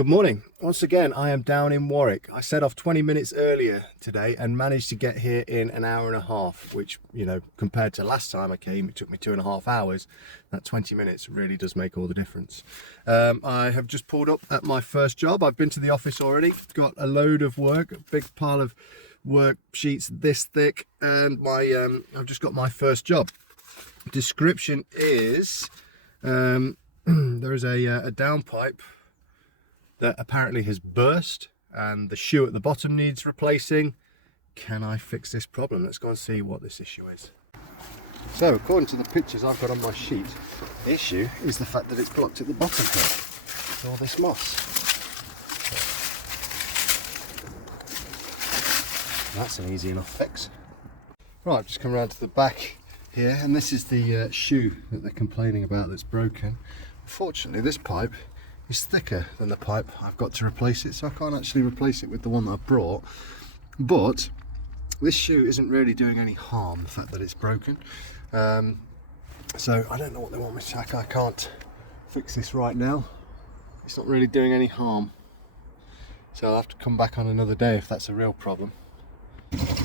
Good morning. Once again, I am down in Warwick. I set off 20 minutes earlier today and managed to get here in an hour and a half, which, you know, compared to last time I came, it took me 2.5 hours. That 20 minutes really does make all the difference. I have just pulled up at my first job. I've been to the office already, got a load of work, a big pile of work sheets this thick, and I've just got my first job. Description is, there is a downpipe that apparently has burst and the shoe at the bottom needs replacing. Can I fix this problem? Let's go and see what this issue is. So according to the pictures I've got on my sheet, the issue is the fact that it's blocked at the bottom here. All this moss. That's an easy enough fix. Right, I've just come around to the back here, and this is the shoe that they're complaining about that's broken. Unfortunately, this pipe is thicker than the pipe I've got to replace it, so I can't actually replace it with the one that I've brought. But this shoe isn't really doing any harm, the fact that it's broken. So I don't know what they want me to. I can't fix this right now. It's not really doing any harm, so I'll have to come back on another day if that's a real problem.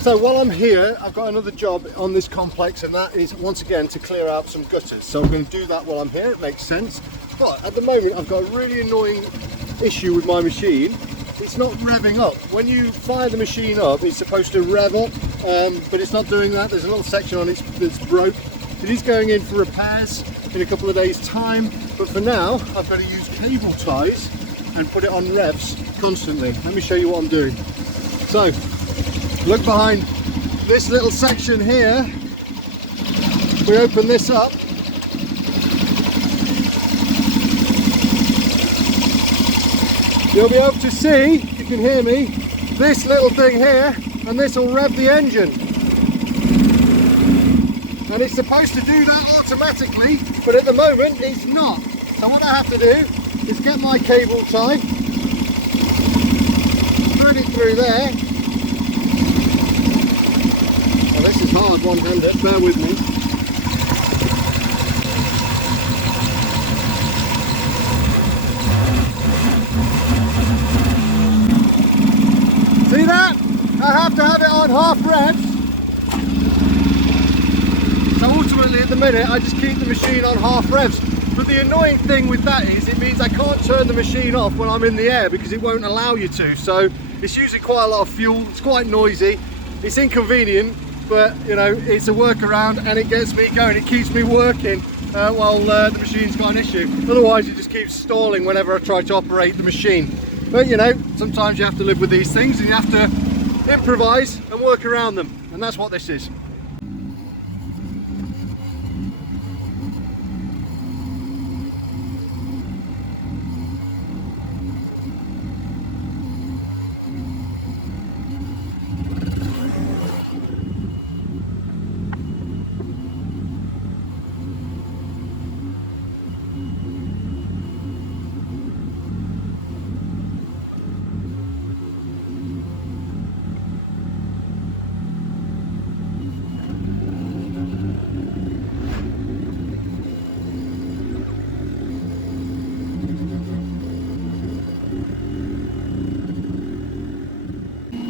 So while I'm here, I've got another job on this complex, and that is once again to clear out some gutters. So I'm going to do that while I'm here. It makes sense. But at the moment I've got a really annoying issue with my machine. It's not revving up. When you fire the machine up, it's supposed to rev up, but it's not doing that. There's a little section on it that's broke. It is going in for repairs in a couple of days' time, but for now I've got to use cable ties and put it on revs constantly. Let me show you what I'm doing. So look behind this little section here. We open this up. You'll be able to see, if you can hear me, this little thing here, and this will rev the engine. And it's supposed to do that automatically, but at the moment it's not. So what I have to do is get my cable tie, thread it through there. Well, this is hard one-handed, bear with me. See that? I have to have it on half revs. So ultimately at the minute I just keep the machine on half revs. But the annoying thing with that is it means I can't turn the machine off when I'm in the air because it won't allow you to. So it's using quite a lot of fuel, it's quite noisy, it's inconvenient, but you know, it's a workaround and it gets me going, it keeps me working while the machine's got an issue. Otherwise it just keeps stalling whenever I try to operate the machine. But you know, sometimes you have to live with these things and you have to improvise and work around them, and that's what this is.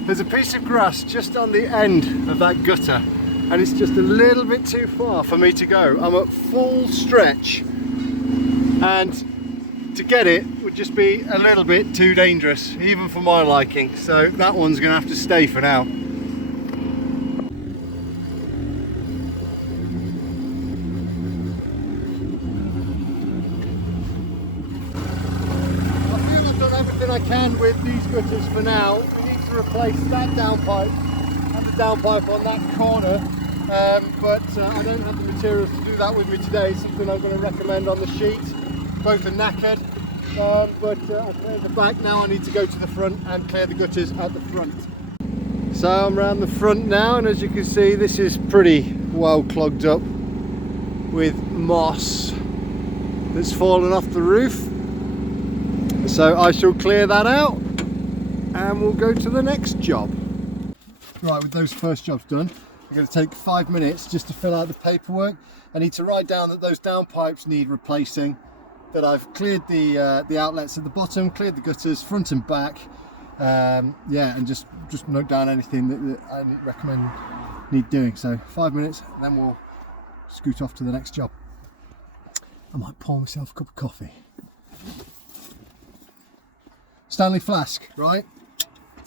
There's a piece of grass just on the end of that gutter, and it's just a little bit too far for me to go. I'm at full stretch, and to get it would just be a little bit too dangerous, even for my liking. So that one's going to have to stay for now. I feel I've done everything I can with these gutters for now. Replace that downpipe and the downpipe on that corner, but I don't have the materials to do that with me today. It's something I'm going to recommend on the sheet. Both are knackered, but I cleared the back. Now I need to go to the front and clear the gutters at the front. So I'm around the front now, and as you can see, this is pretty well clogged up with moss that's fallen off the roof. So I shall clear that out and we'll go to the next job. Right, with those first jobs done, I'm going to take 5 minutes just to fill out the paperwork. I need to write down that those downpipes need replacing, that I've cleared the outlets at the bottom, cleared the gutters front and back. Yeah, and just note down anything that I recommend need doing. So 5 minutes, and then we'll scoot off to the next job. I might pour myself a cup of coffee. Stanley flask, right?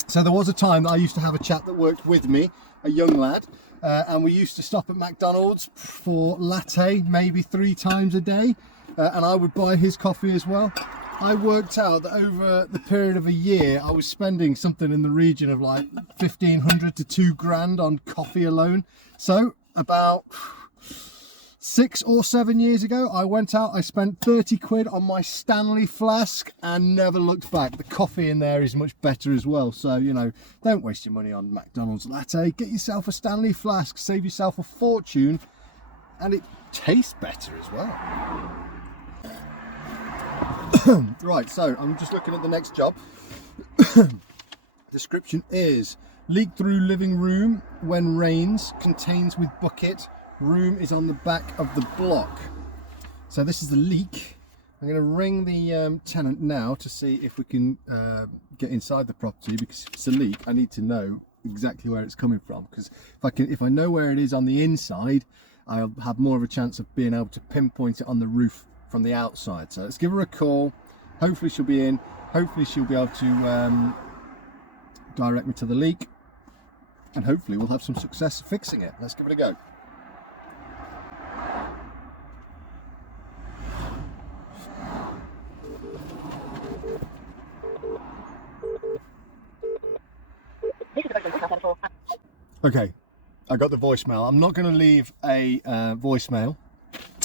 So there was a time that I used to have a chap that worked with me, a young lad, and we used to stop at McDonald's for latte maybe 3 times a day, and I would buy his coffee as well. I worked out that over the period of a year I was spending something in the region of like 1,500 to 2 grand on coffee alone. So about 6 or 7 years ago, I went out, I spent 30 quid on my Stanley flask and never looked back. The coffee in there is much better as well. So, you know, don't waste your money on McDonald's latte. Get yourself a Stanley flask, save yourself a fortune, and it tastes better as well. Right, so I'm just looking at the next job. Description is leak through living room when rains, contains with bucket. Room is on the back of the block. So this is the leak. I'm going to ring the tenant now to see if we can get inside the property, because if it's a leak I need to know exactly where it's coming from, because if I know where it is on the inside, I'll have more of a chance of being able to pinpoint it on the roof from the outside. So let's give her a call. Hopefully she'll be in. Hopefully she'll be able to direct me to the leak, and hopefully we'll have some success fixing it. Let's give it a go. Okay, I got the voicemail. I'm not going to leave a voicemail,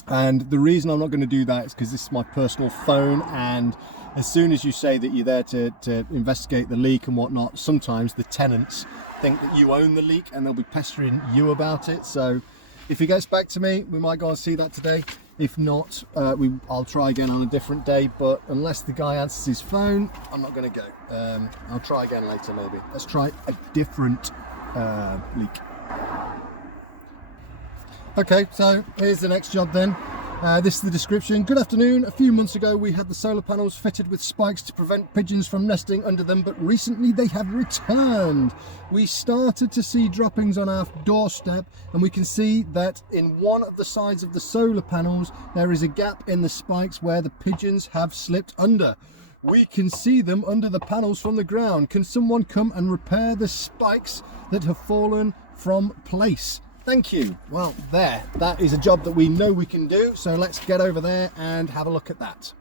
and the reason I'm not going to do that is because this is my personal phone, and as soon as you say that you're there to investigate the leak and whatnot, sometimes the tenants think that you own the leak and they'll be pestering you about it. So if he gets back to me, we might go and see that today. If not, I'll try again on a different day, but unless the guy answers his phone, I'm not going to go. I'll try again later maybe. Let's try a different leak. Okay, so here's the next job then. This is the description. Good afternoon. A few months ago we had the solar panels fitted with spikes to prevent pigeons from nesting under them, but recently they have returned. We started to see droppings on our doorstep, and we can see that in one of the sides of the solar panels there is a gap in the spikes where the pigeons have slipped under. We can see them under the panels from the ground. Can someone come and repair the spikes that have fallen from place? Thank you. Well, that is a job that we know we can do, so let's get over there and have a look at that.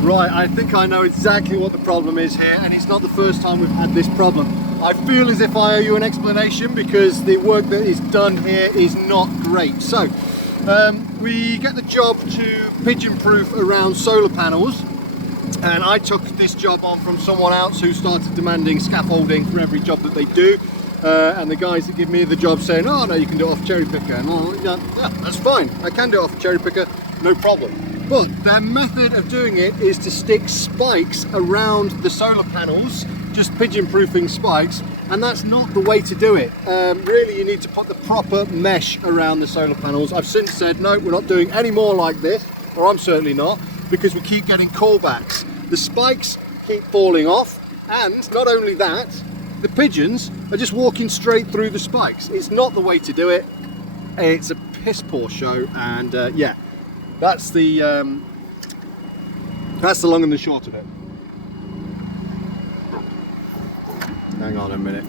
Right, I think I know exactly what the problem is here, and it's not the first time we've had this problem. I feel as if I owe you an explanation, because the work that is done here is not great. So we get the job to pigeon proof around solar panels, and I took this job on from someone else who started demanding scaffolding for every job that they do. And the guys that give me the job saying, oh no, you can do it off cherry picker, and yeah, that's fine, I can do it off cherry picker, no problem. But their method of doing it is to stick spikes around the solar panels, just pigeon proofing spikes, and that's not the way to do it. Really, you need to put the proper mesh around the solar panels. I've since said no, we're not doing any more like this, or I'm certainly not, because we keep getting callbacks. The spikes keep falling off, and not only that, the pigeons are just walking straight through the spikes. It's not the way to do it. It's a piss poor show, and yeah, that's the long and the short of it. Hang on a minute.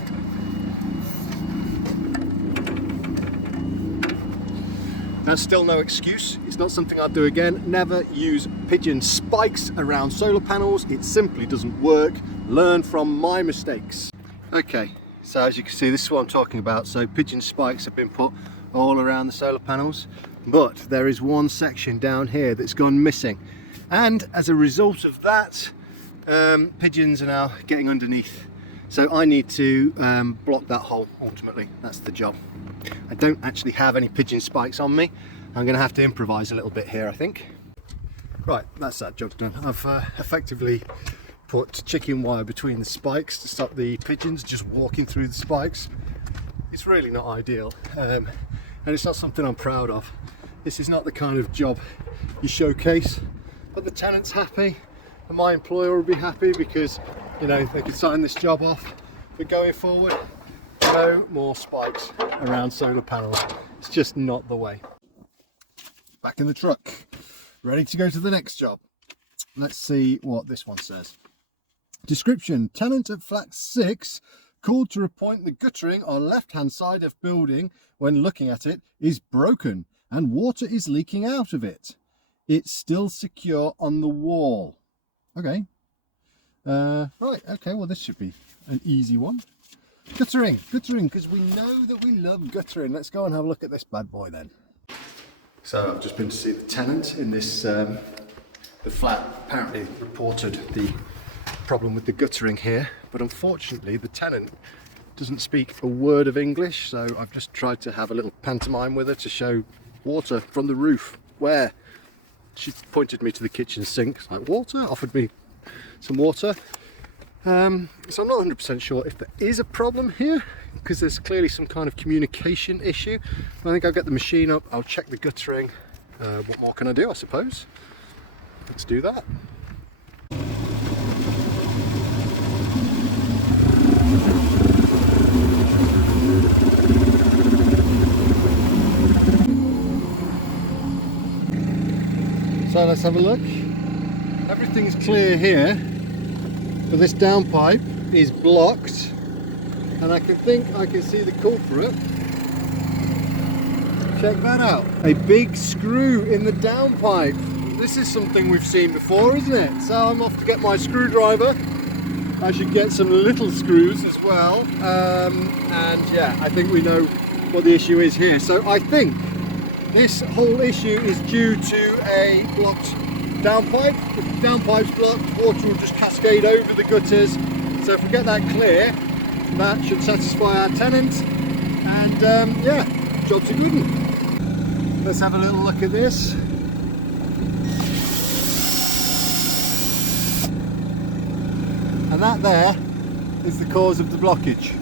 That's still no excuse. It's not something I'd do again. Never use pigeon spikes around solar panels. It simply doesn't work. Learn from my mistakes. Okay, so as you can see, this is what I'm talking about. So pigeon spikes have been put all around the solar panels, but there is one section down here that's gone missing, and as a result of that, pigeons are now getting underneath. So I need to block that hole. Ultimately, that's the job. I don't actually have any pigeon spikes on me. I'm going to have to improvise a little bit here, I think. Right, that's that job done. I've effectively put chicken wire between the spikes to stop the pigeons just walking through the spikes. It's really not ideal, and it's not something I'm proud of. This is not the kind of job you showcase, but the tenant's happy and my employer will be happy because, you know, they could sign this job off. But going forward, no more spikes around solar panels. It's just not the way. Back in the truck, ready to go to the next job. Let's see what this one says. Description: tenant at flat 6 called to report the guttering on left hand side of building when looking at it is broken and water is leaking out of it. It's still secure on the wall. Okay. Right, okay, well this should be an easy one. Guttering, because we know that we love guttering. Let's go and have a look at this bad boy then. So I've just been to see the tenant in this, the flat apparently reported the problem with the guttering here, but unfortunately the tenant doesn't speak a word of English, so I've just tried to have a little pantomime with her to show water from the roof. Where? She pointed me to the kitchen sink, like water, offered me some water. So I'm not 100% sure if there is a problem here, because there's clearly some kind of communication issue. I think I'll get the machine up, I'll check the guttering. What more can I do, I suppose? Let's do that. So let's have a look. Everything's clear here, but this downpipe is blocked, and I can see the culprit. Check that out. A big screw in the downpipe. This is something we've seen before, isn't it? So I'm off to get my screwdriver. I should get some little screws as well. And yeah, I think we know what the issue is here. So I think this whole issue is due to a blocked downpipe. If the downpipe's blocked, water will just cascade over the gutters. So if we get that clear, that should satisfy our tenant. And yeah, job's a good one. Let's have a little look at this. And that there is the cause of the blockage.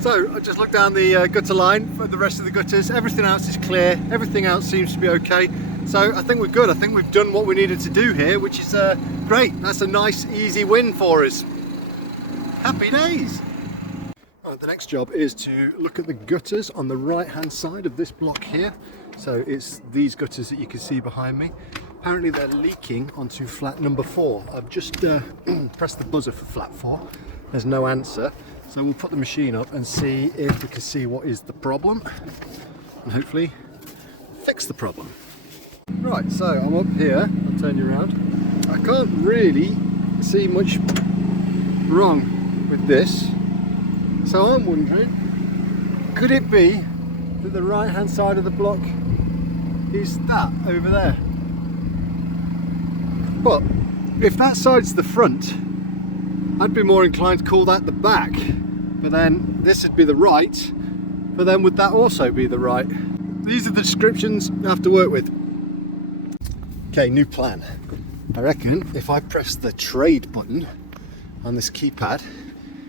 So I just looked down the gutter line for the rest of the gutters. Everything else is clear. Everything else seems to be okay. So I think we're good. I think we've done what we needed to do here, which is great. That's a nice, easy win for us. Happy days. Right, the next job is to look at the gutters on the right-hand side of this block here. So it's these gutters that you can see behind me. Apparently they're leaking onto flat number 4. I've just pressed the buzzer for flat 4. There's no answer. So we'll put the machine up and see if we can see what is the problem and hopefully fix the problem. Right, so I'm up here, I'll turn you around. I can't really see much wrong with this. So I'm wondering, could it be that the right hand side of the block is that over there? But if that side's the front, I'd be more inclined to call that the back, but then this would be the right, but then would that also be the right? These are the descriptions I have to work with. Okay, new plan. I reckon if I press the trade button on this keypad,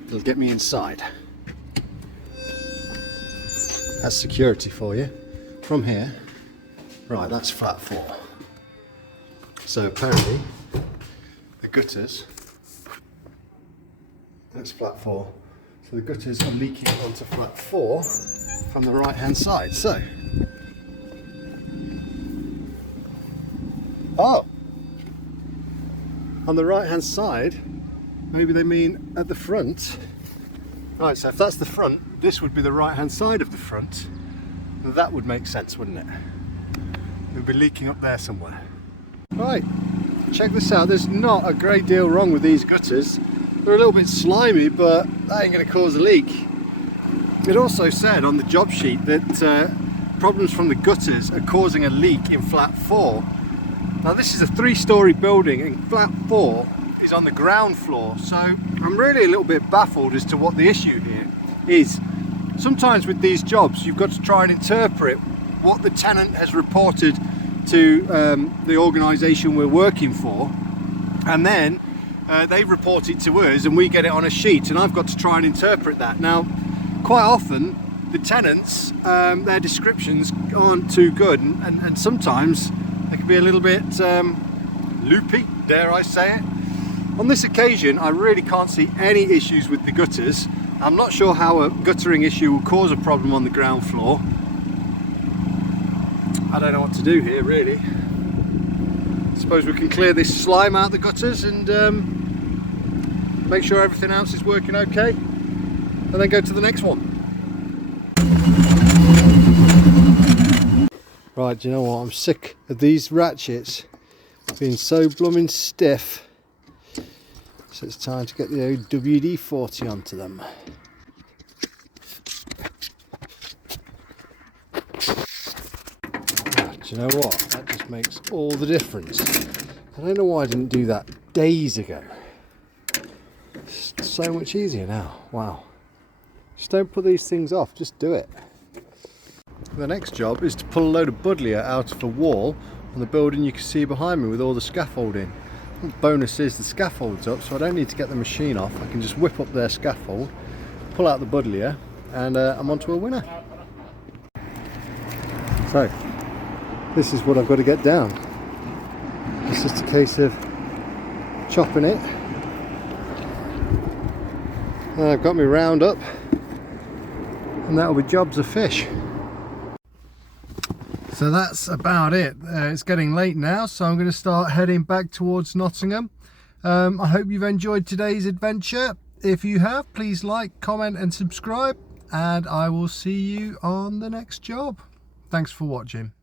it'll get me inside. That's security for you. From here, right, that's flat 4. So apparently, the gutters, that's flat 4. So the gutters are leaking onto flat 4 from the right hand side. So, oh, on the right hand side, maybe they mean at the front. Right, so if that's the front, this would be the right hand side of the front. That would make sense, wouldn't it? It would be leaking up there somewhere. Right, check this out. There's not a great deal wrong with these gutters. They're a little bit slimy, but that ain't going to cause a leak. It also said on the job sheet that problems from the gutters are causing a leak in flat 4. Now this is a 3-story building and flat 4 is on the ground floor, so I'm really a little bit baffled as to what the issue here is. sometimes with these jobs you've got to try and interpret what the tenant has reported to the organisation we're working for, and then they report it to us and we get it on a sheet, and I've got to try and interpret that. Now quite often the tenants, their descriptions aren't too good, and sometimes they can be a little bit loopy, dare I say it. On this occasion I really can't see any issues with the gutters. I'm not sure how a guttering issue will cause a problem on the ground floor. I don't know what to do here really. I suppose we can clear this slime out the gutters and make sure everything else is working okay, and then go to the next one. Right, do you know what? I'm sick of these ratchets being so blooming stiff. So it's time to get the old WD-40 onto them. Do you know what? That just makes all the difference. I don't know why I didn't do that days ago. It's so much easier now. Wow. Just don't put these things off, just do it. The next job is to pull a load of buddleia out of the wall on the building you can see behind me with all the scaffolding. The bonus is the scaffold's up, so I don't need to get the machine off. I can just whip up their scaffold, pull out the buddleia, and I'm onto a winner. So this is what I've got to get down. It's just a case of chopping it. And I've got my round up, and that'll be jobs of fish. So that's about it. It's getting late now, so I'm going to start heading back towards Nottingham. I hope you've enjoyed today's adventure. If you have, please like, comment and subscribe, and I will see you on the next job. Thanks for watching.